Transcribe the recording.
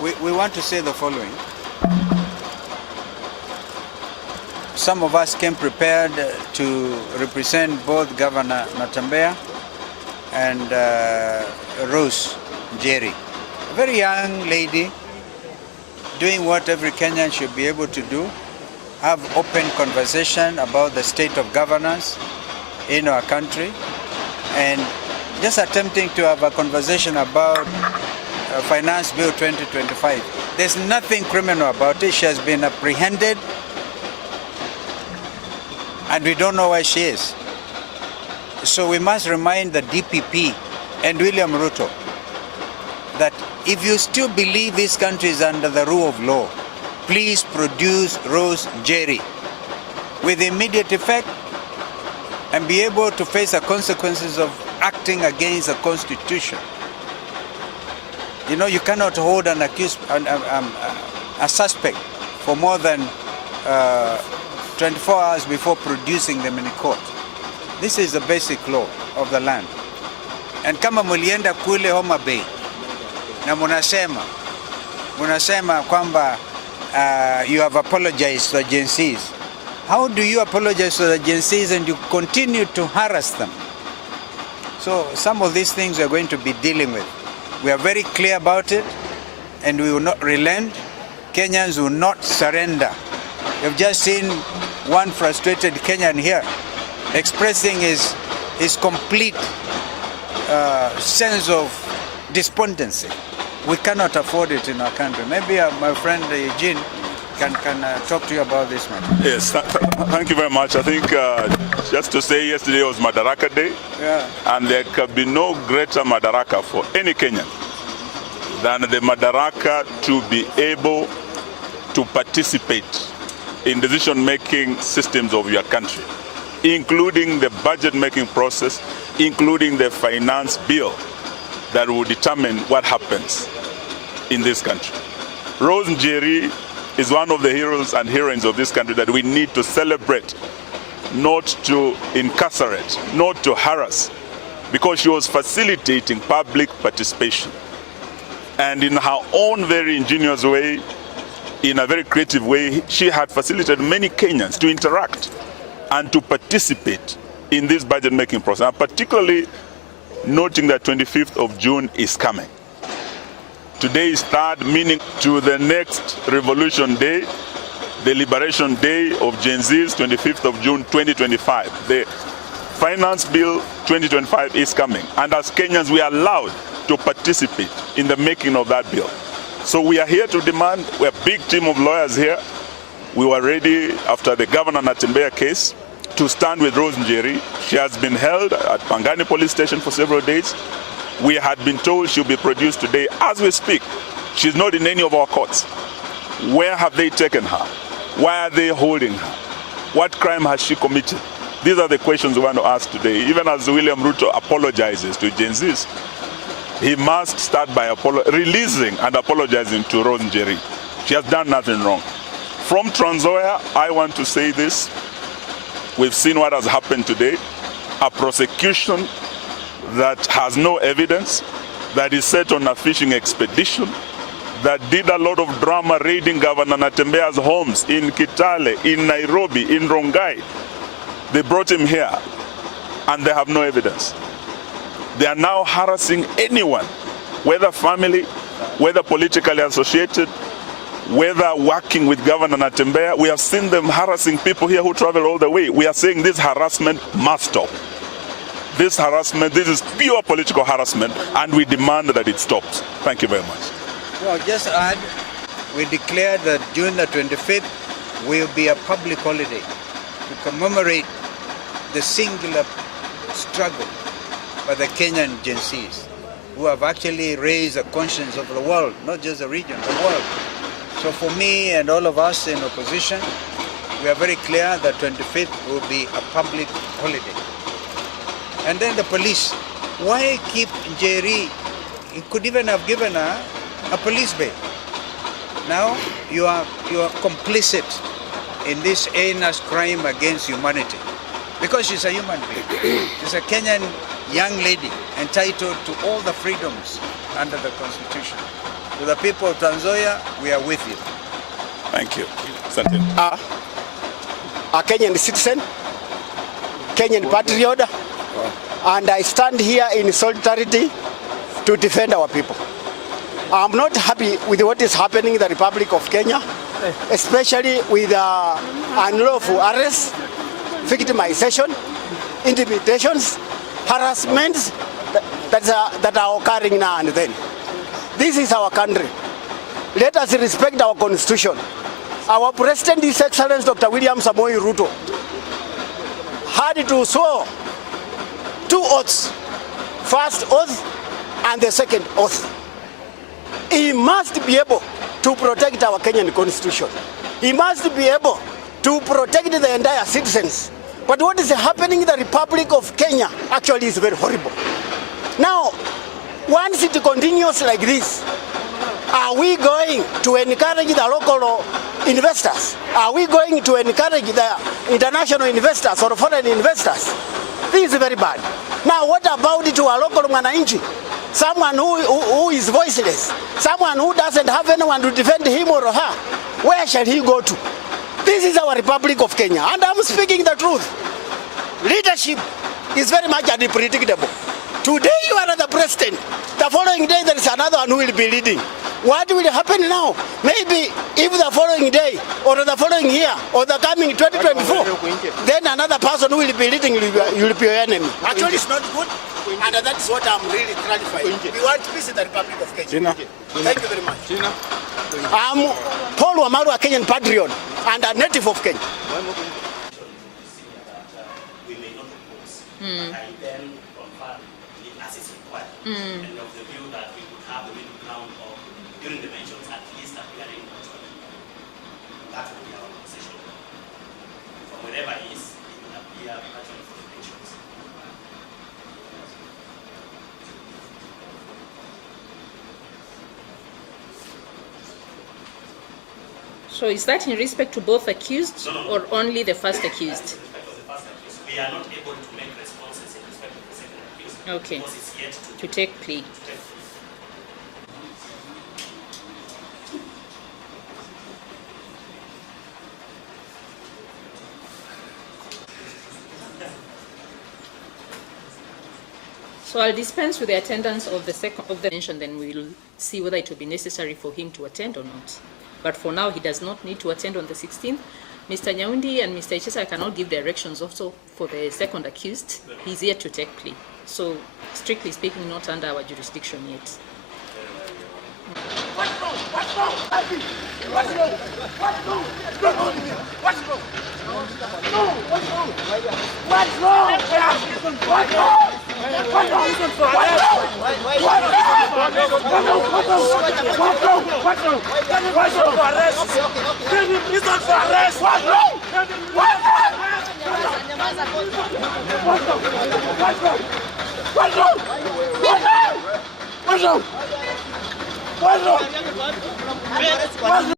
we want to say the following. Some of us came prepared to represent both Governor Natembeya and Rose Njeri, a very young lady doing what every Kenyan should be able to do, have open conversation about the state of governance in our country, and just attempting to have a conversation about Finance Bill 2025. There's nothing criminal about it. She has been apprehended, and we don't know where she is. So we must remind the DPP and William Ruto that if you still believe this country is under the rule of law, please produce Rose Njeri with immediate effect and be able to face the consequences of acting against the Constitution. You know, you cannot hold an accused, a suspect for more than 24 hours before producing them in court. This is the basic law of the land. And kama mulienda kule Homa Bay na munasema kwamba you have apologized to agencies. How do you apologize to the agencies and you continue to harass them? So some of these things we are going to be dealing with. We are very clear about it, and we will not relent. Kenyans will not surrender. You've just seen one frustrated Kenyan here expressing his complete sense of despondency. We cannot afford it in our country. Maybe my friend Eugene can talk to you about this matter. Yes, thank you very much. I think just to say, yesterday was Madaraka Day, and there can be no greater Madaraka for any Kenyan than the Madaraka to be able to participate in decision-making systems of your country, including the budget-making process, including the finance bill that will determine what happens in this country. Rose Njeri is one of the heroes and heroines of this country that we need to celebrate, not to incarcerate, not to harass, because she was facilitating public participation. And in her own very ingenious way, in a very creative way, she had facilitated many Kenyans to interact and to participate in this budget-making process, and particularly noting that 25th of June is coming. Today is third, meaning to the next Revolution Day, the Liberation Day of Gen Z's, 25th of June 2025. The Finance Bill 2025 is coming, and as Kenyans we are allowed to participate in the making of that bill. So we are here to demand, we're a big team of lawyers here. We were ready after the Governor Natembeya case to stand with Rose Njeri. She has been held at Pangani police station for several days. We had been told she'll be produced today. As we speak, she's not in any of our courts. Where have they taken her? Why are they holding her? What crime has she committed? These are the questions we want to ask today. Even as William Ruto apologizes to Gen Zs, he must start by releasing and apologizing to Rose Njeri. She has done nothing wrong. From Trans Nzoia, I want to say this. We've seen what has happened today. A prosecution that has no evidence, that is set on a fishing expedition, that did a lot of drama raiding Governor Natembeya's homes in Kitale, in Nairobi, in Rongai. They brought him here, and they have no evidence. They are now harassing anyone, whether family, whether politically associated, whether working with Governor Natembeya. We have seen them harassing people here who travel all the way. We are saying this harassment must stop. This harassment, this is pure political harassment, and we demand that it stops. Thank you very much. Well, just add, we declare that June the 25th will be a public holiday to commemorate the singular struggle by the Kenyan Gen Zs, who have actually raised the conscience of the world, not just the region, the world. So for me and all of us in opposition, we are very clear that 25th will be a public holiday. And then the police, why keep Njeri? He could even have given her a police bail. Now you are complicit in this heinous crime against humanity, because she's a human being. She's a Kenyan young lady entitled to all the freedoms under the Constitution. To the people of Trans Nzoia, we are with you. Thank you. A Kenyan citizen, Kenyan patriot, and I stand here in solidarity to defend our people. I'm not happy with what is happening in the Republic of Kenya, especially with unlawful arrests, victimization, intimidations, harassments that are occurring now and then. This is our country. Let us respect our constitution. Our President, His Excellency Dr. William Samoei Ruto, had to swear 2 oaths, first oath and the second oath. He must be able to protect our Kenyan constitution. He must be able to protect the entire citizens. But what is happening in the Republic of Kenya actually is very horrible. Now, once it continues like this, are we going to encourage the local investors? Are we going to encourage the international investors or foreign investors? This is very bad. Now, what about to our local mwananchi? Someone who is voiceless, someone who doesn't have anyone to defend him or her. Where shall he go to? This is our Republic of Kenya, and I'm speaking the truth. Leadership is very much unpredictable. Today you are the president. The following day there is another one who will be leading. What will happen now? Maybe if the following day or the following year or the coming 2024, then another person who will be leading will be your enemy. Actually, it's not good, and that's what I'm really clarifying. We want peace in the Republic of Kenya. Thank you very much. I'm Paul Wamaru, a Kenyan patriot and a native of Kenya. We may not oppose, and then confirm as is required, and of the view that we could have the middle ground of, during the mentions, at least appearing virtually. That would be our position. From wherever it is, it will appear virtually for the mentions. So is that in respect to both accused or only the first accused? We are not able to make responses in respect of the second accused. Okay. Because it's yet To take plea. So I'll dispense with the attendance of the mention, then we'll see whether it will be necessary for him to attend or not. But for now, he does not need to attend on the 16th. Mr. Nyaundi and Mr. Ichesa cannot give directions also for the second accused. He's yet to take plea. So, strictly speaking, not under our jurisdiction yet. What's wrong? What's wrong? What's wrong? What's wrong? What's wrong? No, what's wrong? What's wrong? What's wrong? What's wrong?